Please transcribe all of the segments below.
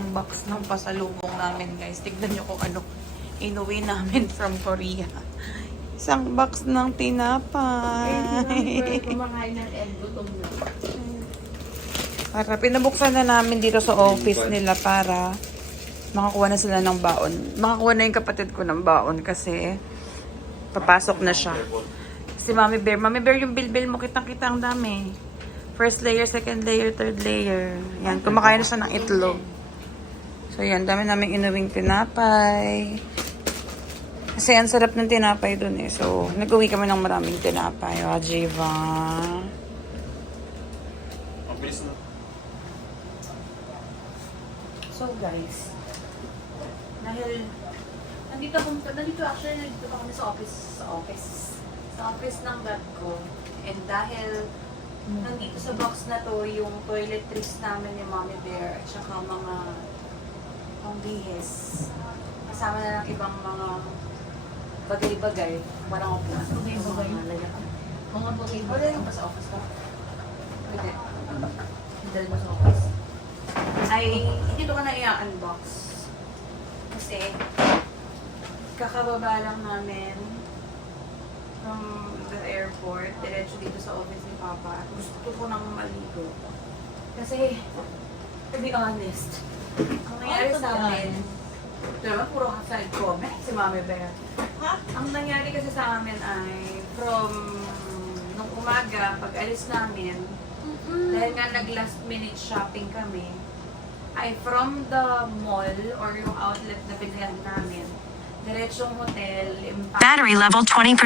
isang box ng pasalubong namin, guys. Tignan nyo kung ano inuwi namin from Korea. Isang box ng tinapay. Kumakain ng egg, gutom na. Para pinabuksan na namin dito sa office nila para makakuha na sila ng baon. Makakuha na yung kapatid ko ng baon kasi papasok na siya. Si Mami Bear yung bilbil mo, kitang-kita ang dami. First layer, second layer, third layer. Yan, kumakain na siya ng itlog. So yan, dami namin inuwing tinapay. Kasi ang sarap ng tinapay dun eh. So, nag-uwi kami ng maraming tinapay. O, Jiva. Mabilis na. So guys, dahil nandito actually nandito pa kami sa office ng dad ko. And dahil nandito sa box na to yung toiletries namin ni Mommy Bear at saka mga pangbihis. Kasama na ng ibang mga bagay-bagay. Parang upuan. Bagay-bagay? Mga bagay ba? Wala pa sa office ko. Pwede. Dahil mo sa office. Ay, hindi ko na i-unbox. Kasi, kakababa lang namin from the airport, diretso dito sa office ni Papa. Gusto ko nang maligo. Kasi, to be honest, ang nangyari sa amin, diba, puro side comment si Mami Bear. Ang nangyari kasi sa amin ay, from nung umaga, pag alis namin, dahil nga nag-last minute shopping kami, ay from the mall or yung outlet na binigyan namin, diretsong hotel, Battery level 20%.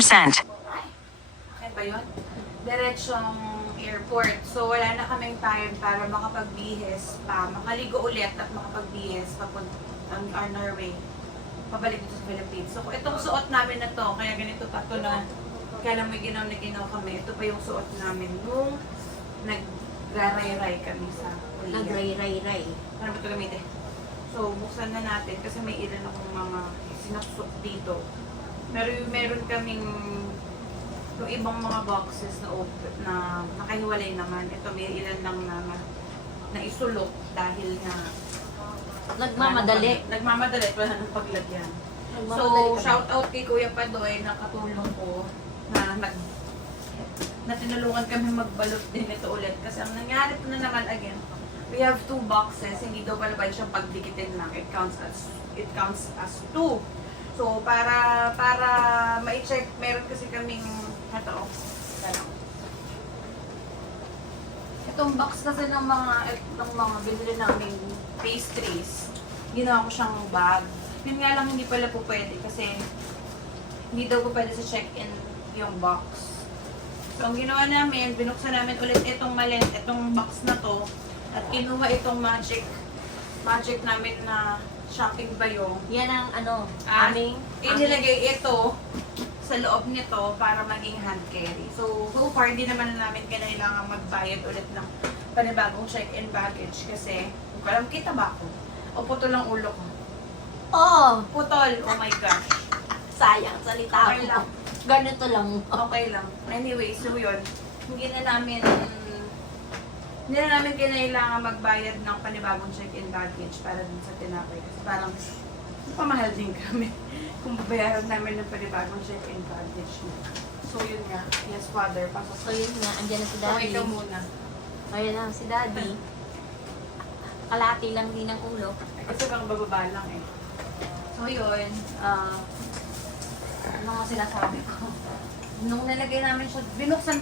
Bakit ba yun? Diretsong airport. So wala na kaming time para makapagbihis pa, makaligo ulit at makapagbihis on our way pabalik dito sa Philippines. So itong suot namin na to, kaya ganito pa to na, kaya lang may ginaw na ginaw kami, ito pa yung suot namin nung nagraray-ray kami sa Korea. Nagray-ray-ray. Paano ba ito gamitin? So, buksan na natin kasi may ilan akong mga sinusok dito. Meron kaming yung ibang mga boxes na open, na nakahiwalay naman. Ito may ilan lang na isulok dahil na Nagmamadali. Nagmamadali pa na ng paglagyan. Nagmamadali So, ka ba? shout out kay Kuya Padoy na katulong ko na tinulungan kami magbalot din ito ulit. Kasi ang nangyari po na naman again, we have 2 boxes, hindi daw pala siyang pagdikitin lang. It counts as 2. So, para ma-check, meron kasi kaming, itong box kasi ng mga binili naming pastries, ginawa ko siyang bag. Yun nga lang hindi pala po pwede kasi hindi daw po pwede sa check-in yung box. So, ang ginawa namin, binuksan namin ulit itong box na to at kinuha itong magic namin na shopping bayong. Yan ang aming Inilagay ito sa loob nito para maging hand carry. So far, hindi naman namin kailangan magbayad ulit ng panibagong check-in baggage kasi, kung alam, kita ba ako? O putol ang ulo ko? Oo! Putol! Oh my gosh! Sayang salita Okay ko. lang. Ganito lang. Okay lang. Anyway, so yun, hindi na namin kailangan magbayad ng panibagong check-in baggage para dun sa tinapay. Kasi parang pamahal din kami kung babayaran namin ng panibagong check-in baggage. So yun nga. Yes, Father. Pasok. So yun nga, andyan na si Daddy. Ikaw muna. Ayan na si Daddy. Kalati lang din ang ulo. Kasi pang bababa lang eh. So yun, ano nga sinasabi ko? Nung nalagay namin siya,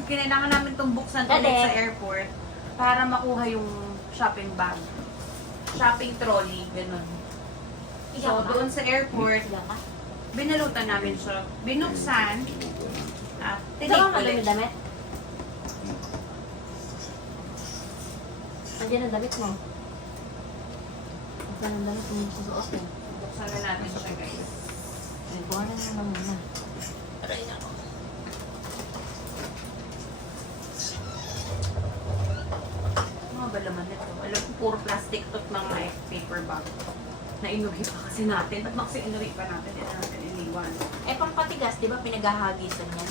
kailangan namin itong buksan ulit Dali. sa airport para makuha yung shopping bag. Shopping trolley, ganun. So, doon sa airport, Sila ka? binalutan namin siya. Binuksan, at Ito ka tinik ulit. madami-damit? Andyan ang damit mo. Andyan ang damit mo sa suot mo. Buksan na natin siya, guys. Ay, buwan na naman muna. Aray na ako. Mga ba laman nito? Alam ko, puro plastic tot mga paper bag. Nainuhi pa kasi natin. Ba't maksi inuhi pa natin? Yan natin iniwan. Eh, pampatigas, di ba pinaghahagisan yan?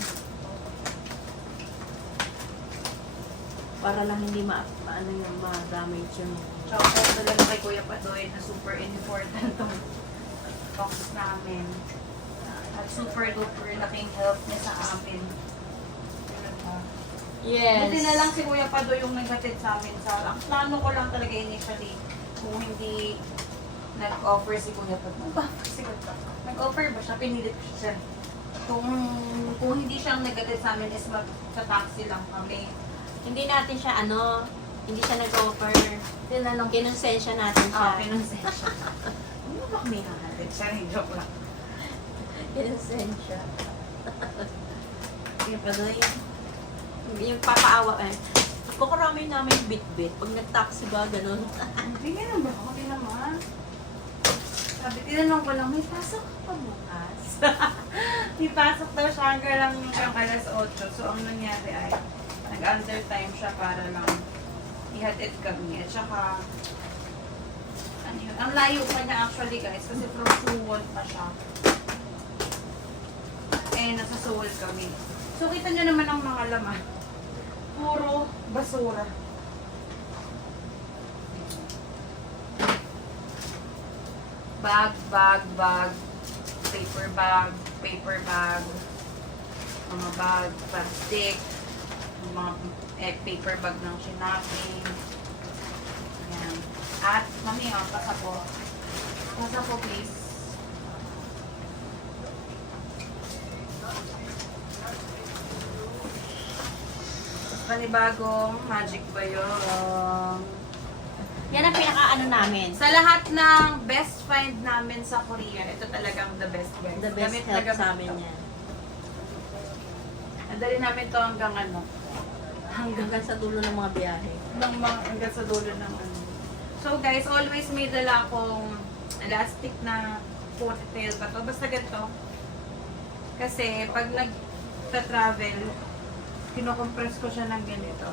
Para lang hindi maano yung ma-damage yung... Tsaka po talaga kay Kuya Padoy na super important tong box namin. At super duper laking help niya sa amin. Yes. Buti na lang si Kuya Padoy yung naghatid sa amin. Ang plano ko lang talaga initially, kung hindi nag-offer si Kuya Padoy. Nag-offer ba siya? Pinilit ko siya. Kung hindi siyang naghatid sa amin is mag-taxi lang kami. Hindi natin siya hindi siya nag-offer. Kinonsensya natin siya. Pinonsensya. Ano ba kami hahatid? Sorry, joke lang. Kinonsensya. Kuya Padoy, yung papaawa Kukurami namin bit-bit. Pag nag-taxi ba, ganun. Hindi nga ba? Okay naman. Sabi, tinanong ko lang, may pasok ka pa bukas? May pasok daw siya hanggang alas 8. So, ang nangyari ay, nag-undertime siya para lang ihatid kami. At saka, ano yun? Ang layo pa niya actually guys, kasi from Suwon pa siya. Eh, nasa Suwon kami. So, kita niyo naman ang mga laman. Puro basura. Bag, paper bag, mga bag, plastic, mga paper bag ng shinaping. Ayan. At, mami, pasa po. Pasa po, please. Panibagong magic ba yun? Yan ang pinaka-ano namin. Sa lahat ng best find namin sa Korea, ito talagang the best guys. The best Gamit na help gamit sa amin to. yan. Nadali namin to hanggang ano? Hanggang sa dulo ng mga biyahe. Hanggang sa dulo ng ano. So guys, always may dala akong elastic na ponytail pa to. Basta ganito. Kasi pag nag-travel, kinokompress ko siya ng ganito.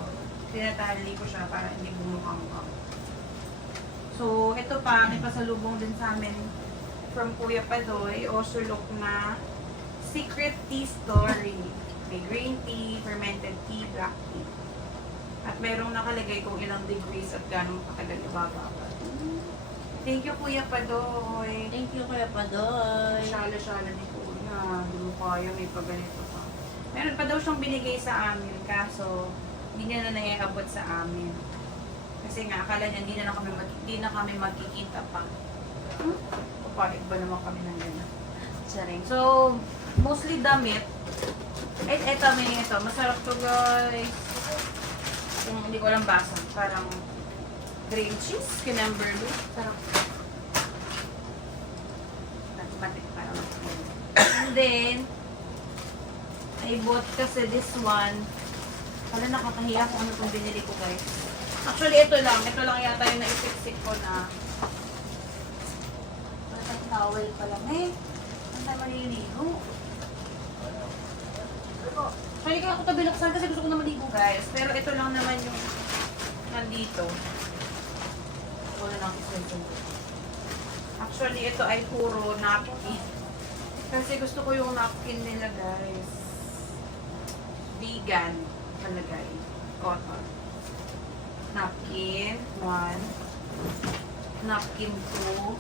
Tinatali ko siya para hindi bumukhang. So, ito pa, may pasalubong din sa amin from Kuya Padoy, Osulok na Secret Tea Story. May green tea, fermented tea, black tea. At merong nakalagay kung ilang degrees at gano'ng katagal ibababa. Thank you, Kuya Padoy. Thank you, Kuya Padoy. Shala-shala ni Kuya. Hindi mo kaya, may paganito pa. Meron pa daw siyang binigay sa amin, kaso hindi niya na naiabot sa amin. Kasi nga, akala niya hindi na kami magkikita pa. Papalit ba naman kami ng gano'n? Saring. So, mostly damit. Eto, may ito. Masarap to guys. Kung hindi ko lang basa. Parang cream cheese, kinamberly. Sarap. Batik parang. And then, I bought kasi this one. Pala nakakahiya kung ano itong binili ko guys. Actually, ito lang yata yung na-fix ko na parang towel pa lang eh. Ang tayo maliligo. Actually, kaya ako ito binuksan kasi gusto ko na maligo guys. Pero ito lang naman yung nandito. Wala lang isunod. Actually, ito ay puro napkin. Kasi gusto ko yung napkin nila guys. Vegan palagay. Cotton. Napkin 1. Napkin 2.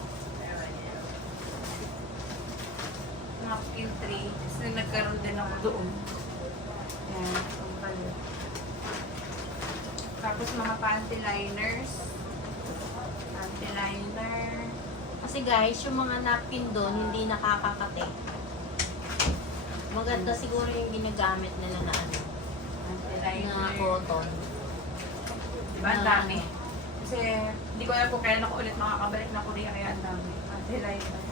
Napkin 3. Kasi nagkaroon din ako doon. Ayan. Ang pala. Tapos mga panty liners. Panty liner. Kasi guys, yung mga napkin doon, hindi nakakakate. Maganda siguro yung ginagamit nila na Panty na liner. cotton. Diba? Ang dami. Kasi hindi ko alam kung kailan ako ulit makakabalik na Korea kaya ang dami. Panty liner.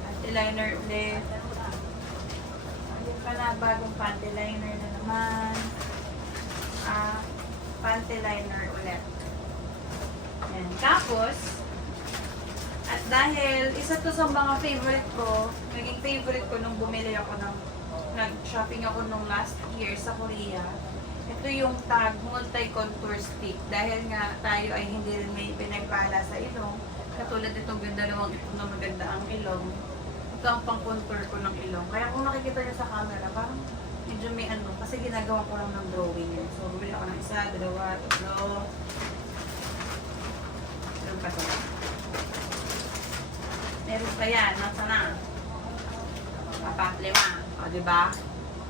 Panty liner ulit. Ayun pa na, bagong panty liner na naman. Panty liner ulit. Yan. Tapos, at dahil isa to sa mga favorite ko, naging favorite ko nung bumili ako nag-shopping ako nung last year sa Korea. Ito yung Tag Multi-Contour Stick. Dahil nga tayo ay hindi rin may pinagpala sa ilong. Katulad itong dalawang ito na maganda ang ilong. Ito ang pang-contour ko ng ilong. Kaya kung nakikita niyo sa camera, parang medyo may ano. Kasi ginagawa ko lang ng drawing yun. So, bumili ako ng isa, dalawa, tatlo. Meron pa to. Meron pa yan. Nasa na? Apat, lima. O, diba?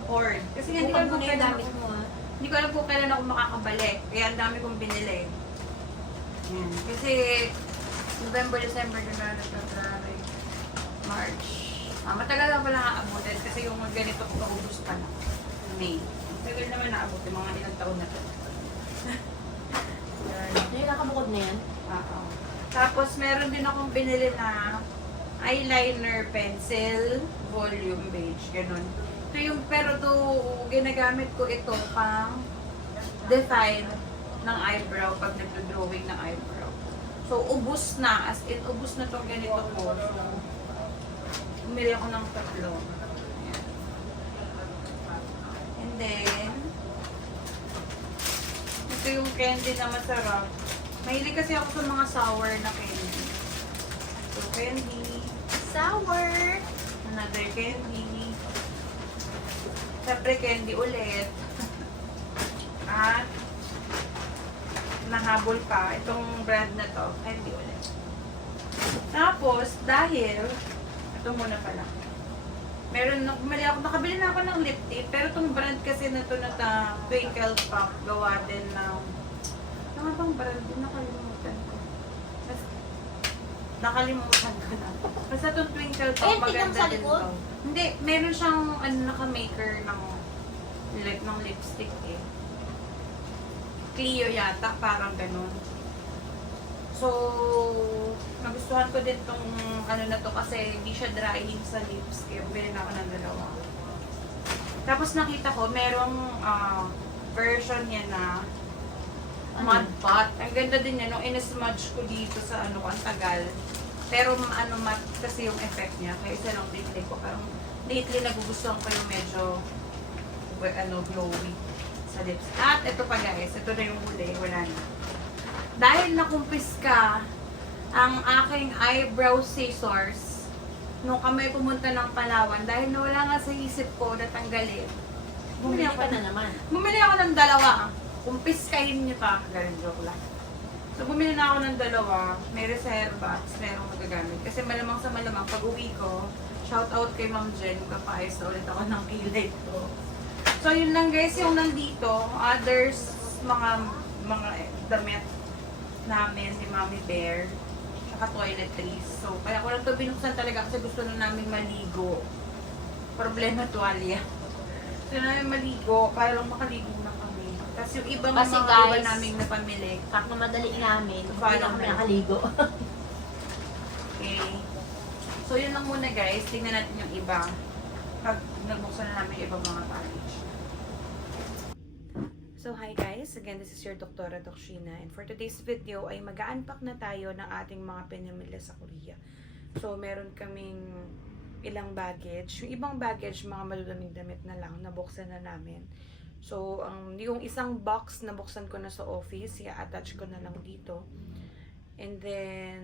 Cord. Kasi nga, hindi ko alam kung kailan gamit mo ah. hindi ko alam kung kailan ako makakabalik. Kaya ang dami kong binili. Yan. Kasi November, December, January, February, March. Matagal lang pala naabutin kasi yung mga ganito ko paubos pa na. May. Tagal naman naabutin. Mga ilang taon na to. Yan. Yung nakabukod na yan? Oo. Tapos meron din akong binili na eyeliner pencil volume beige. Ganun. Ito yung, pero to ginagamit ko ito pang define ng eyebrow pag nagdo-drawing ng eyebrow. So, ubus na. As in, ubus na tong ganito ko. So, umili ako ng tatlo. Ayan. And then, ito yung candy na masarap. Mahilig kasi ako sa mga sour na candy. So, candy. Sour! Another candy. Siyempre, candy ulit. At, nahabol pa. Itong brand na to, candy ulit. Tapos, dahil, ito muna pala. Meron, nakabili na ako ng lip tint, pero itong brand kasi na to na Twinkle Pop, gawa din ng, ano bang brand din? Nakalimutan ko. Nakalimutan ko na. Basta itong Twinkle Pop, Tingnan maganda sa din likod. to. Hindi, meron siyang naka-maker ng lipstick eh. Cleo yata, parang ganun. So, nagustuhan ko din tong ano na to kasi hindi siya drying sa lips. Kaya bilhin ako ng dalawa. Tapos nakita ko, merong version niya na mud pot. Ang ganda din niya. Nung in-smudge ko dito sa ano ko, ang tagal. Pero ano matte kasi yung effect niya. Kaya isa lang lately ko. Parang lately nagugustuhan ko yung medyo glowy sa lips. At ito pa guys, ito na yung huli. Wala na. Dahil nakumpis ka ang aking eyebrow scissors nung kami pumunta ng Palawan, dahil nawala nga sa isip ko na tanggalin. Bumili ka na naman. Bumili ako ng dalawa. Kumpiskahin niyo pa. Ganun, joke lang. So, bumili na ako ng dalawa. May reserva. Merong magagamit. Kasi malamang sa malamang, pag uwi ko, shout out kay Ma'am Jen, magpapaayos na ulit ako ng kilay ko. So, yun lang guys, yung nandito. Others, mga damit namin ni Mommy Bear. Tsaka toiletries. So, kaya ko lang ito binuksan talaga kasi gusto na namin maligo. Problema tuwalya. Gusto na namin maligo para lang makaligo na kami. Tapos yung ibang Kasi mga guys, iba naming napamili. Kakno madali namin. Hindi Paano na kami na? nakaligo. Okay. So, yun lang muna guys. Tingnan natin yung iba. Pag nagbuksan na namin yung ibang mga package. So, hi guys! Again, this is your Doktora Dokshina. And for today's video ay mag-unpack na tayo ng ating mga pinamili sa Korea. So, meron kaming ilang baggage. Yung ibang baggage, mga maluluming damit na lang, nabuksan na namin. So, yung isang box, nabuksan ko na sa office. I-attach ko na lang dito. And then,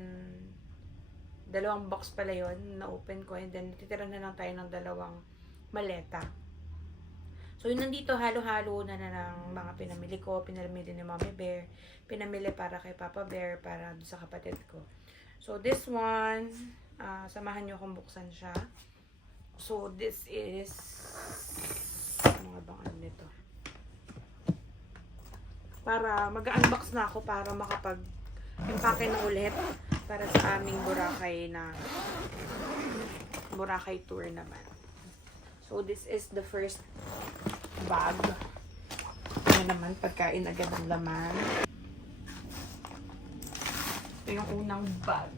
dalawang box pala yun, na-open ko. And then, titira na lang tayo ng dalawang maleta. So, yun nandito, halo-halo na ng mga pinamili ko. Pinamili ni Mommy Bear. Pinamili para kay Papa Bear, para sa kapatid ko. So, this one, samahan nyo kung buksan siya. So, this is, ano nga bang ano nito? Para, mag-unbox na ako para makapag-impake na ulit para sa aming Boracay tour naman. So, this is the first bag. Ano naman, pagkain agad ang laman. Ito yung unang bag.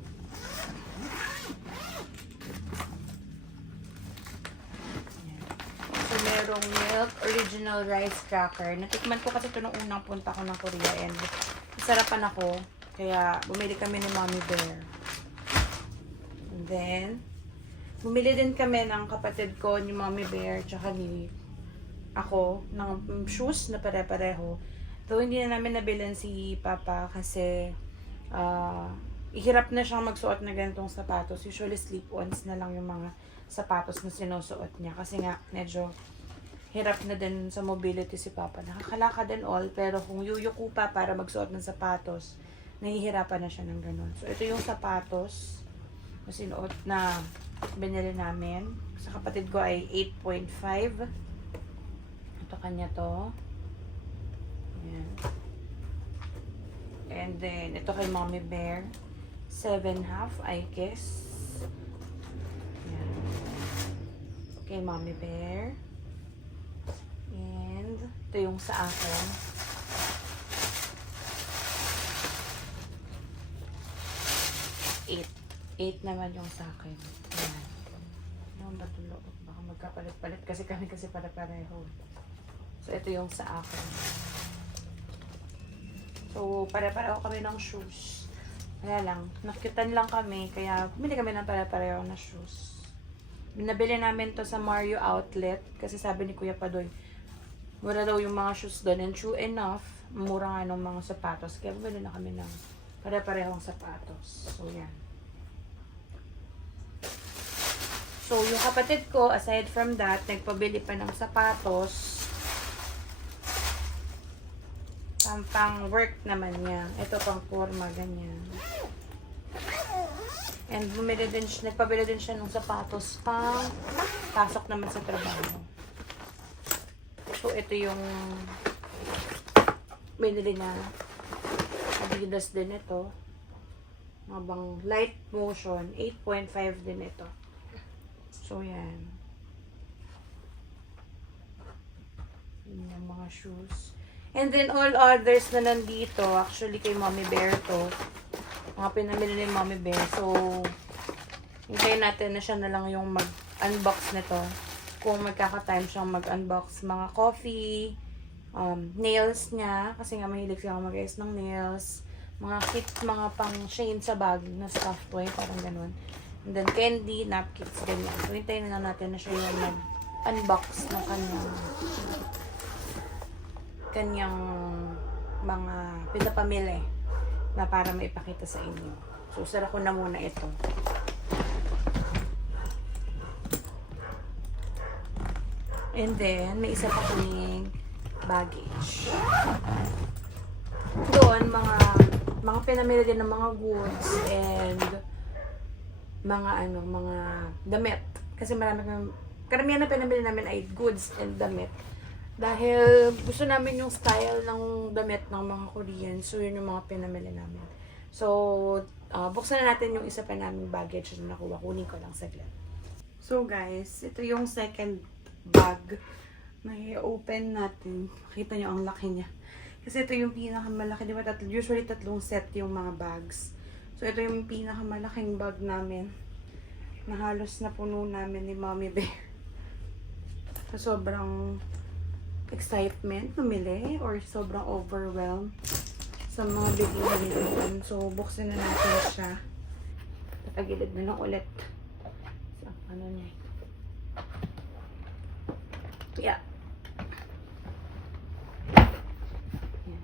Ayan. So, merong milk original rice cracker. Natikman ko kasi ito nung unang punta ko ng Korea and sarapan ako. Kaya, bumili kami ni Mommy Bear. And then, bumili din kami ng kapatid ko, ni Mommy Bear, tsaka ni ako, ng shoes na pare-pareho. Though hindi na namin nabilan si Papa kasi ihirap na siyang magsuot na ganitong sapatos. Usually slip-ons na lang yung mga sapatos na sinusuot niya. Kasi nga, medyo hirap na din sa mobility si Papa. Nakakalakad and all, pero kung yuyuko pa para magsuot ng sapatos, nahihirapan na siya ng ganun. So, ito yung sapatos na sinuot na binili namin. Sa kapatid ko ay 8.5. Ito kanya to. Ayan. And then, ito kay Mommy Bear. 7.5, I guess. Ayan. Kay Mommy Bear. And, ito yung sa akin. Eight naman yung sa akin. Ayan. Ano ba ito loob? Baka magkapalit-palit kasi kami kasi para-pareho. So, ito yung sa akin. So, pare-pareho kami ng shoes. Kaya lang, nakyutan lang kami. Kaya, bumili kami ng pare-pareho na shoes. Nabili namin to sa Mario Outlet. Kasi sabi ni Kuya Padoy, mura daw yung mga shoes doon. And true enough, mura nga ng mga sapatos. Kaya bumili na kami ng pare-parehong sapatos. So, yan. So, yung kapatid ko, aside from that, nagpabili pa ng sapatos. Pang work naman niya. Ito pang forma, ganyan. And nagpabili din siya ng sapatos pang pasok naman sa trabaho. So, ito yung binili na Adidas din ito. Mabang light motion, 8.5 din ito. So, yan. Yan yung mga shoes. And then, all others na nandito, actually kay Mommy Bear to. Mga pinamili ni Mommy Bear. So, hintayin natin na siya na lang yung mag-unbox nito. Kung magkaka-time siyang mag-unbox. Mga coffee, nails niya. Kasi nga mahilig siya mag-ayos ng nails. Mga kit, mga pang-shane sa bag na stuffed toy, parang ganun. And then, candy, napkins, ganyan. So, hintayin na natin na siya yung mag-unbox ng kanyang mga pinapamili na para maipakita sa inyo. So, sara ko na muna ito. And then, may isa pa kaming baggage. Doon, mga pinamili din ng mga goods and mga damit. Kasi karamihan na pinamili namin ay goods and damit. Dahil gusto namin yung style ng damit ng mga Korean. So, yun yung mga pinamili namin. So, buksan na natin yung isa pa naming baggage na nakuha. Kunin ko lang saglit. So, guys, ito yung second bag. May open natin. Makita nyo ang laki niya. Kasi ito yung pinakamalaki. Diba, usually tatlong set yung mga bags. So, ito yung pinakamalaking bag namin. Na halos na puno namin ni Mommy Bear. So, sobrang excitement bumili or sobrang overwhelmed sa mga bilihan nito. So, buksan na natin siya. Tatagilid na lang ulit. So, ano niya ito? Yeah. Yan.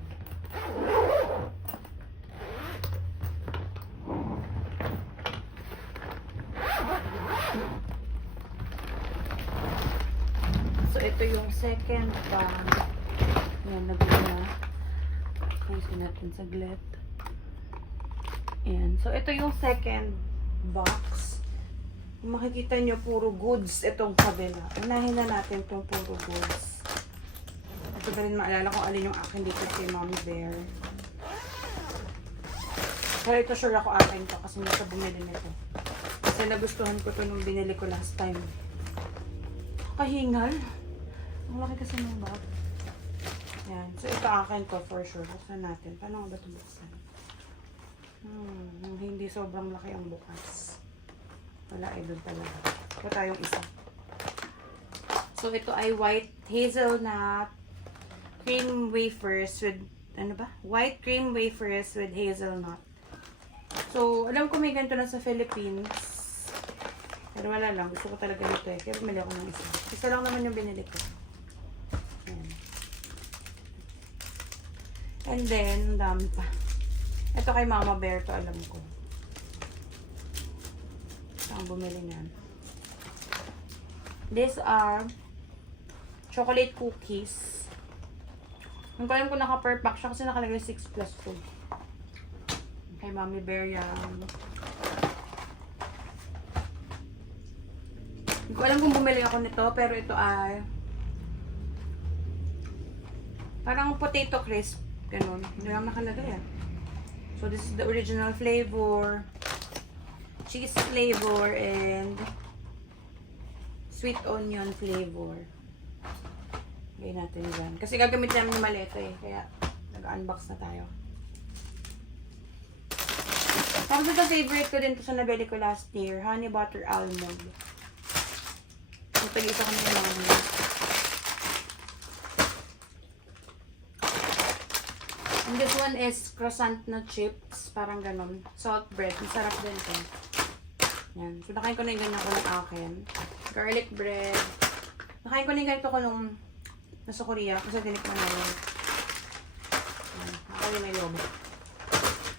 So, ito yung second bag. Yan, nabili na. Ayusin natin saglit. Ayan. So, ito yung second box. Kung makikita nyo, puro goods itong kabila. Unahin na natin itong puro goods. Ito ba rin maalala kung alin yung akin dito kay Mommy Bear. Pero ito sure ako akin to kasi nasa bumili nito. Kasi nagustuhan ko to nung binili ko last time. Kahingal. Ang laki kasi ng bag. Yan. So, ito akin to for sure. Buksan natin. Paano ba ito buksan? Hindi sobrang laki ang bukas. Wala, doon talaga. Ito tayong isa. So, ito ay white hazelnut cream wafers with, ano ba? White cream wafers with hazelnut. So, alam ko may ganito na sa Philippines. Pero wala lang. Gusto ko talaga dito eh. Kaya bumili ako ng isa. Isa lang naman yung binili ko. Ayan. And then, ang dami pa. Ito kay Mama Bear to, alam ko. Ito ang bumili niyan. These are chocolate cookies. Hindi ko alam kung naka-per pack siya kasi nakalagay 6 plus 2. Kay Mommy Bear yan. Hindi ko alam kung bumili ako nito, pero ito ay parang potato crisp. Ganun. Hindi lang nakalagay ah. So this is the original flavor. Cheese flavor and sweet onion flavor. Gawin natin dyan. Kasi gagamit namin yung maleta eh. Kaya nag-unbox na tayo. Tapos ito favorite ko din ito sa nabili ko last year. Honey butter almond. Nagpag-isa ko na yung mga nila. And this one is croissant na chips. Parang ganon. Salt bread. Masarap din ito. Yan. So nakain ko na yung ganyan ko ng akin. Garlic bread. Nakain ko na yung ganito ko nung nasa Korea. Kasi tinikman na yun. Yan. Nakakali may lobo.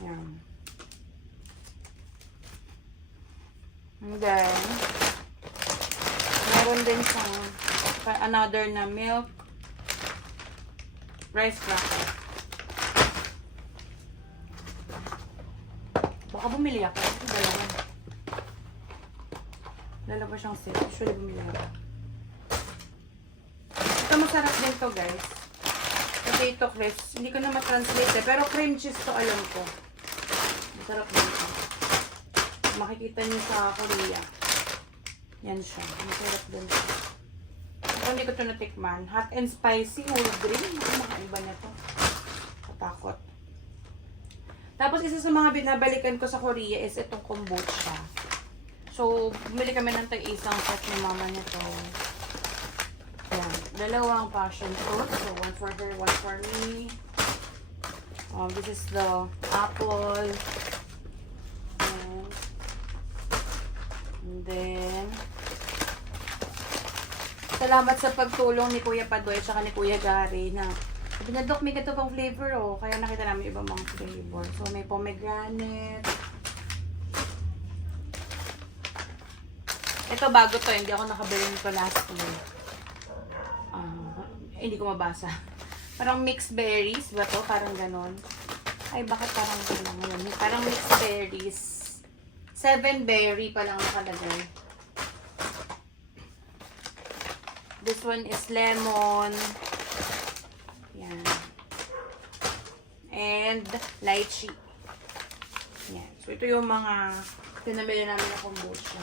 Yan. And then, meron din siyang another na milk rice cracker. Baka bumili ako. Dalawa. Dalawa siyang set. Usually bumili ako. Ito masarap din to guys. Potato crisp. Hindi ko na matranslate eh. Pero cream cheese to alam ko. Masarap din to. Makikita niyo sa Korea. Yan siya. Masarap din siya. Ito hindi ko ito natikman. Hot and spicy whole grain. Makaiba na to. Katakot. Tapos isa sa mga binabalikan ko sa Korea is itong kombucha. So, bumili kami ng isang set ni mama nito. Yan. Dalawang passion fruit. So, one for her, one for me. This is the apple. And then, salamat sa pagtulong ni Kuya Padoy at ni Kuya Gary na sabi niya, Dok, may ganito pang flavor oh. Kaya nakita namin ibang mga flavor. So, may pomegranate. Ito bago to, hindi ako nakabili nito last year. Hindi ko mabasa. Parang mixed berries ba to? Parang ganon. Ay, bakit parang ganon? Parang mixed berries. 7 berry pa lang nakalagay. This one is lemon. Yan. And lychee. Yan. So, ito yung mga pinamili namin na kombucha.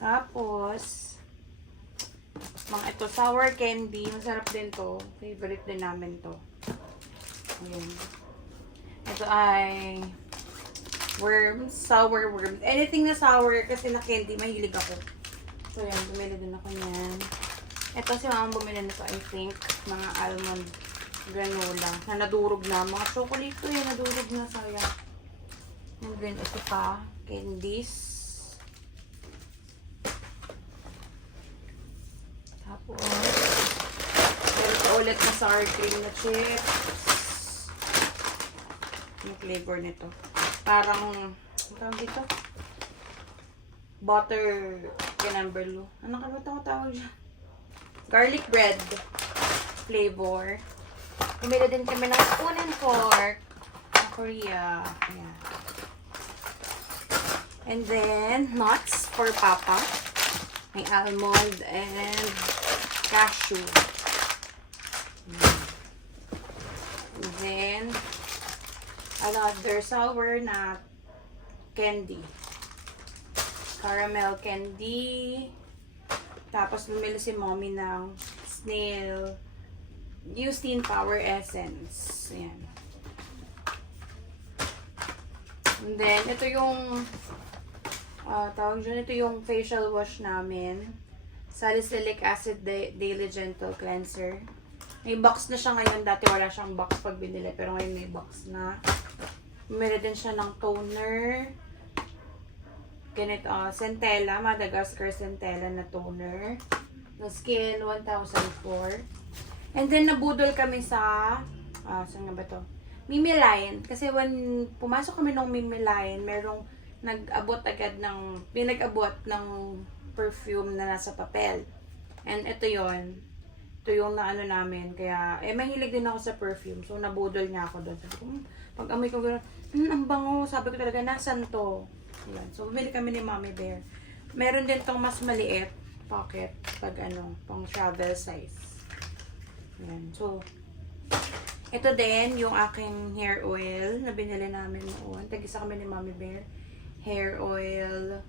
Tapos, mga ito, sour candy. Masarap din to. Favorite din namin to. Ayan. Ito ay worms, sour worms. Anything na sour kasi na candy, mahilig ako. So, yan. Bumili din ako niyan. Ito si mama bumili nito, I think. Mga almond granola na nadurog na. Mga chocolate to yan, nadurog na. Sayang. And then, ito pa. Candies. Tapos, ito ulit na sour cream na chips. Yung flavor nito. Parang, ano tawag dito? Butter canamberlo. Ano ka ba tawag dyan? Garlic bread flavor. Bumili din kami ng spoon and fork sa Korea. Ayan. And then, nuts for Papa. May almond and cashew. And then, another sour na candy. Caramel candy. Tapos, bumili si mommy ng snail Eustine Power Essence. Ayan. And then, ito yung tawag dyan, ito yung facial wash namin. Salicylic Acid Daily Gentle Cleanser. May box na siya ngayon. Dati wala siyang box pag binili. Pero ngayon may box na. Meron din siya ng toner. Ganito, Centella. Madagascar Centella na toner. Na skin 1004. And then, nabudol kami sa, saan nga ba to? Mimi Line. Kasi when pumasok kami ng Mimi Line, merong pinag-abot ng perfume na nasa papel. And ito yon. Ito yung naano namin. Kaya, mahilig din ako sa perfume. So, nabudol niya ako doon. Sabi ko, pag amoy ko gano'n, ang bango. Sabi ko talaga, nasan to? Ayan. So, bumili kami ni Mommy Bear. Meron din tong mas maliit pocket pag pang travel size. Ayan. So, ito din yung aking hair oil na binili namin noon. Tag-isa kami ni Mommy Bear. Hair oil,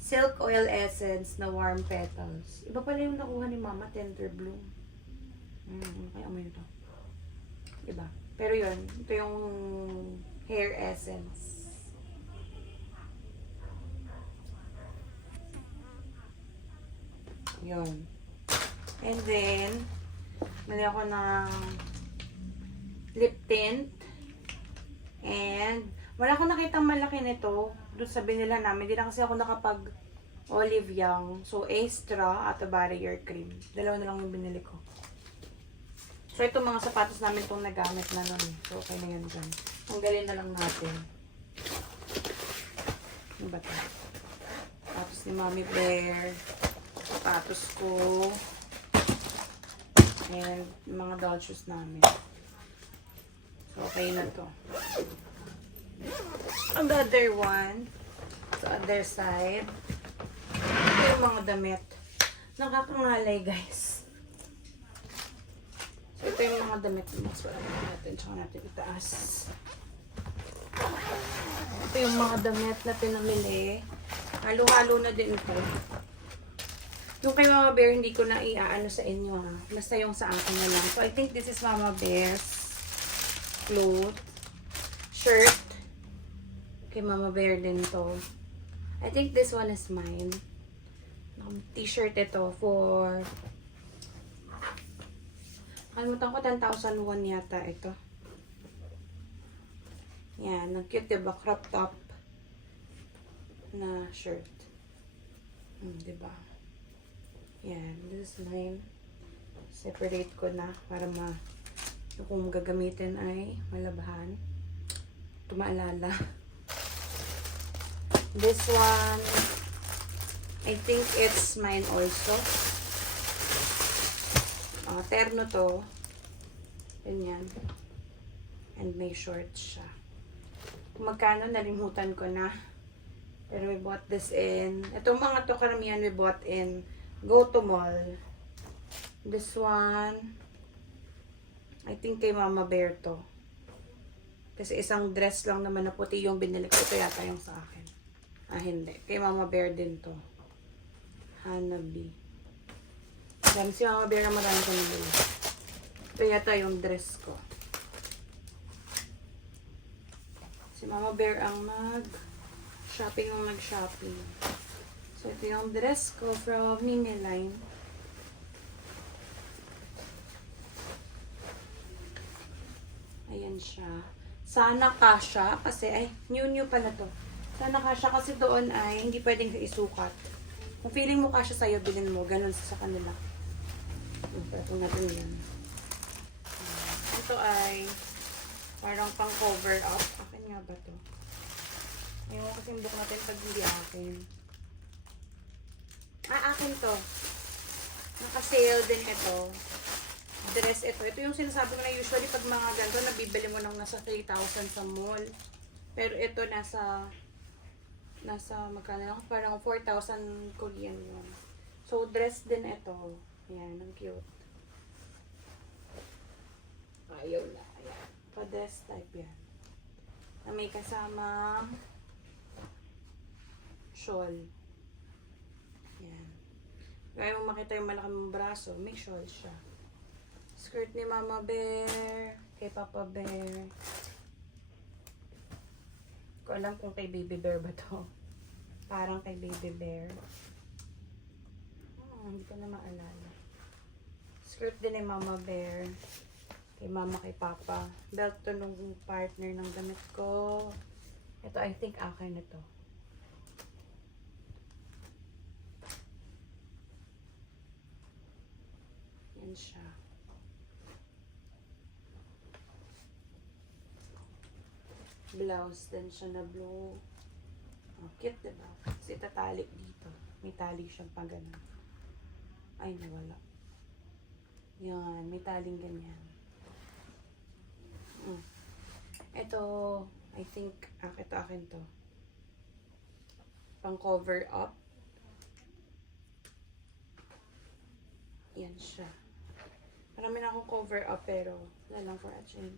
silk oil essence na warm petals. Iba pala yung nakuha ni Mama, tender bloom. Kaya amoy ito. Iba. Pero yun, ito yung hair essence. Yun. And then, mali ako ng lip tint. And, wala akong nakitang malaki nito. Doon sa binila namin. Hindi na kasi ako nakapag olive young. So, Astra at a barrier cream. Dalawa na lang yung binili ko. So, itong mga sapatos namin itong nagamit na nun. So, okay na yan dyan. Tanggalin na lang natin. Ano ba ito? Sapatos ni Mommy Bear. Sapatos ko. And mga doll shoes namin. So, okay na to. On the other one, sa other side, ito yung mga damit. Nakakangalay, guys. So, ito yung mga damit. Mas wala natin. Tsaka natin itaas. Ito yung mga damit na pinamili. Halo-halo na din ito. Yung kay Mama Bear, hindi ko na iaano sa inyo, ha. Basta yung sa akin na lang. So, I think this is Mama Bear's clothes. Shirt. Kay Mama Bear din to. I think this one is mine. T-shirt ito for... Kalimutan ko, 10,001 yata ito. Yan, ang cute, diba? Crop top na shirt. Diba? Yan, this is mine. Separate ko na para kung gagamitin ay malabahan. Tumaalala. This one, I think it's mine also. Terno to. Ganyan. And may shorts siya. Kung magkano, nalimutan ko na. Pero we bought this in. Itong mga to karamihan we bought in Go to Mall. This one, I think kay Mama Bear to. Kasi isang dress lang naman na puti yung binili ko. Ito yata yung sa akin. Hindi. Kay Mama Bear din to. Hanabi. Dami si Mama Bear na marami ko nabili. Ito yata yung dress ko. Si Mama Bear ang nag-shopping. So, ito yung dress ko from Mini Line. Ayan siya. Sana kasha kasi, new pala to. Sana kasha kasi doon ay hindi pwedeng isukat. Kung feeling mo kasha sa'yo, bilhin mo. Ganun sa kanila. Ito natin yan. Ito ay parang pang cover up. Akin nga ba to? Ayaw kasi yung book natin pag hindi akin. Akin to. Naka-sale din ito. Dress ito. Ito yung sinasabi ko na usually pag mga ganito, nabibili mo nang nasa 3,000 sa mall. Pero ito nasa magkano lang? Parang 4,000 Korean yun. So, dress din ito. Ayan, ang cute. Ayaw na. Ayan. Pa-dress type yan. Na may kasama shawl. Ayan. Kaya mo makita yung malaki mong braso, may shawl siya. Skirt ni Mama Bear, kay Papa Bear. Ko alam kung kay Baby Bear ba to. Parang kay Baby Bear. Hindi ko na maalala. Skirt din ni Mama Bear. Kay Mama, kay Papa. Belt to nung partner ng damit ko. Ito, I think akin na to. Yan siya. Blouse din siya na blue. Oh, cute, diba? Kasi itatali dito. May tali siyang pang ganun. Ay, nawala. Yan, may taling ganyan. Ito, I think, ito akin to. Pang cover up. Yan siya. Marami na akong cover up pero wala lang for a chain.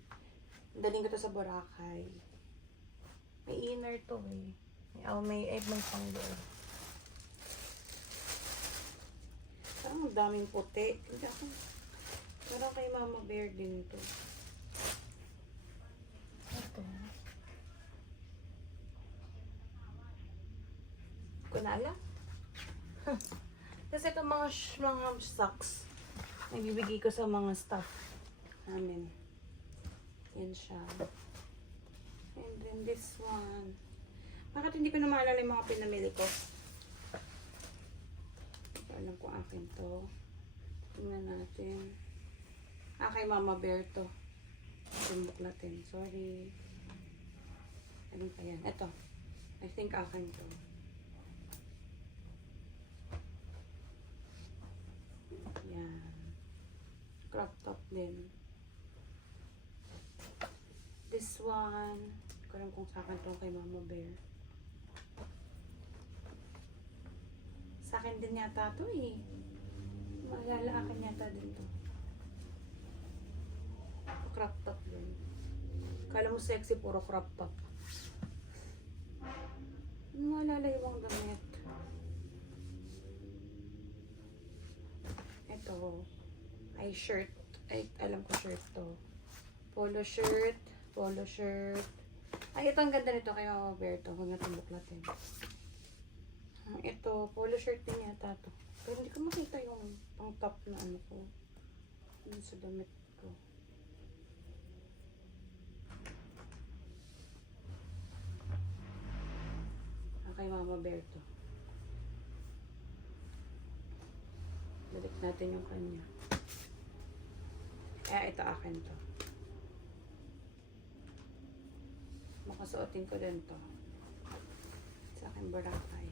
Daling ko to sa Boracay. May inner to eh. May pang loob. Parang ang daming puti. Hindi ako. Parang kay Mama Bear din to. Ito. Ko na alam. Kasi itong mga socks, nagbibigay ko sa mga staff namin. Yan siya. And then this one. Bakit hindi ko na maalala yung mga pinamili ko? Hindi ko alam kung akin to. Tingnan natin. Kay Mama Bear to. Tumbok natin. Sorry. Ano pa yan? Ito. I think akin to. Yan. Crop top din. This one. Hindi ko alam kung sa akin to kay Mama Bear. Sa akin din yata to eh. Maalala akin yata din to. Crop top din. Kala mo sexy, puro crop top. Maalala yung damit. Ito. Ay, shirt. Ay, alam ko shirt to. Polo shirt. Polo shirt. Ay, ito ang ganda nito kay Mama Bear to. Huwag natin buklatin. Ito, polo shirt din yata to. Pero hindi ko makita yung pang top na ano ko. Yung sa damit ko. Kay Mama Bear to. Balik natin yung kanya. Ito akin to. Makasuotin ko din to. Sa akin Boracay.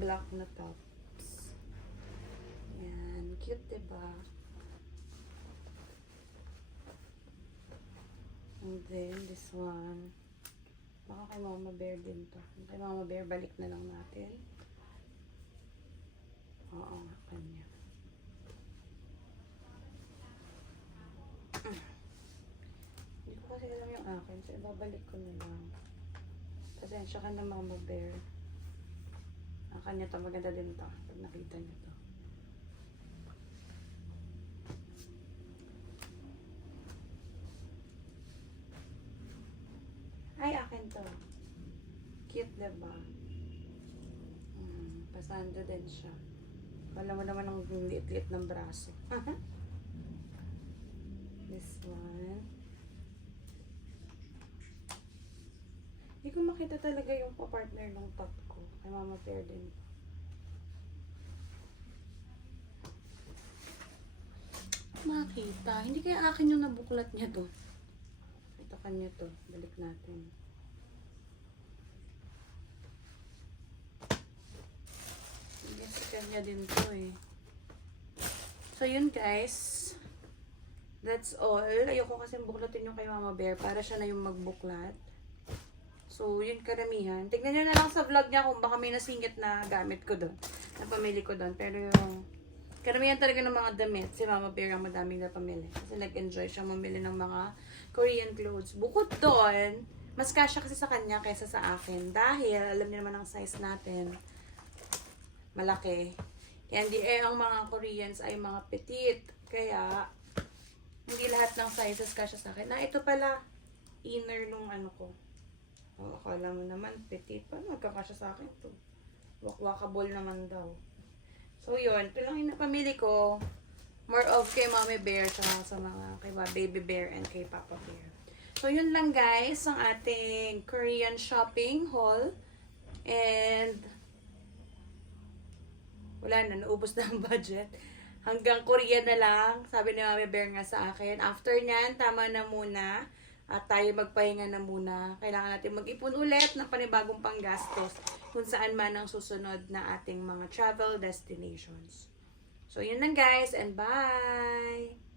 Black na tops. Yan. Cute, diba? And then, this one. Baka kay Mama Bear din to. Kay Mama Bear, balik na lang natin. Oo nga, kanya. Hindi ko kasi alam yung akin. So, ibabalik ko na lang. Pasensya ka na, Mama Bear. Ang kanya to, maganda din to. Pag nakita niyo to. Ay, akin to. Cute, diba? Pasando din siya. Wala mo naman ang liit-liit ng braso. This one. Hindi ko makita talaga yung pa-partner ng top ko. Kay Mama Bear din. Makita. Hindi kaya akin yung nabuklat niya doon. Ito kanya to. Balik natin. Yes, kanya din to eh. So yun guys. That's all. Ayoko kasi buklatin yung kay Mama Bear para siya na yung magbuklat. So yun karamihan. Tignan nyo na lang sa vlog niya kung baka may nasingit na gamit ko doon. Na pamili ko doon. Pero yung karamihan talaga ng mga damit, si Mama Bear ang madaming na pamili. Kasi nag-enjoy siya mamili ng mga Korean clothes. Bukod doon, mas kasya kasi sa kanya kaysa sa akin. Dahil, alam niyo naman ang size natin. Malaki. Hindi ang mga Koreans ay mga petite. Kaya, hindi lahat ng sizes kasya sa akin. Ito pala, inner nung ano ko. Akala mo naman, petite. Paano magkakasya sa akin ito? Walkable naman daw. So, yun. Ito lang yung napamili ko. More of kay Mommy Bear tsaka sa mga kay Baby Bear and kay Papa Bear. So, yun lang guys ang ating Korean shopping haul. And wala na, naubos na ang budget. Hanggang Korea na lang. Sabi ni Mommy Bear nga sa akin. After nyan, tama na muna. at tayo magpahinga na muna. Kailangan natin mag-ipon ulit ng panibagong panggastos kung saan man ang susunod na ating mga travel destinations. So, yun lang guys, and bye!